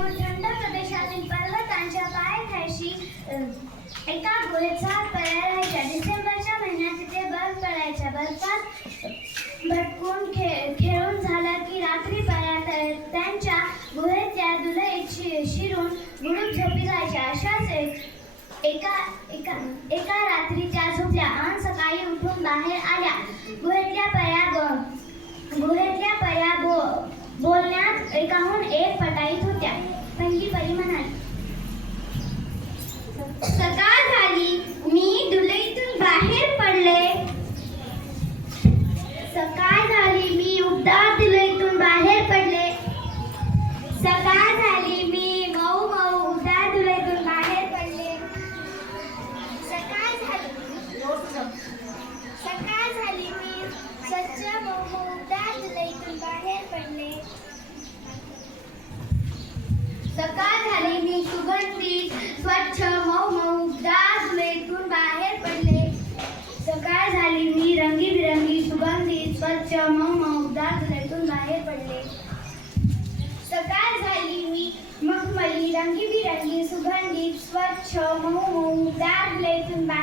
दूर थंड प्रदेशातील पर्वतांच्या पायथ्याशी एका गुहेत सात पऱ्या राहायच्या डिसेंबरच्या महिन्यात तिथे बर्फ पडायच्या बर्फात भटकून खे खेळून झाला की रात्री पऱ्या त- त्यांच्या गुहेच्या दुलईत शि शिरून गुडूप झोपी जायच्या. अशाच एक एका एका एका रात्री त्या झोपल्या. आणि सकाळी उठून बाहेर आल्या. गुहेतल्या पऱ्या एकाहून एक पटाईत होत्या. पहिली परी म्हणाली सकाळ झाली. मी दुलईतून बाहेर पडले. सकाळ झाली. मी उबदार झाली. मी रंगीबिरंगी सुगंधी स्वच्छ मऊ मऊ उबदार दुलईतून बाहेर पडले. सकाळ झाली. मी मखमली रंगीबिरंगी सुगंधित स्वच्छ मऊ मऊ उबदार दुलईतून बाहेर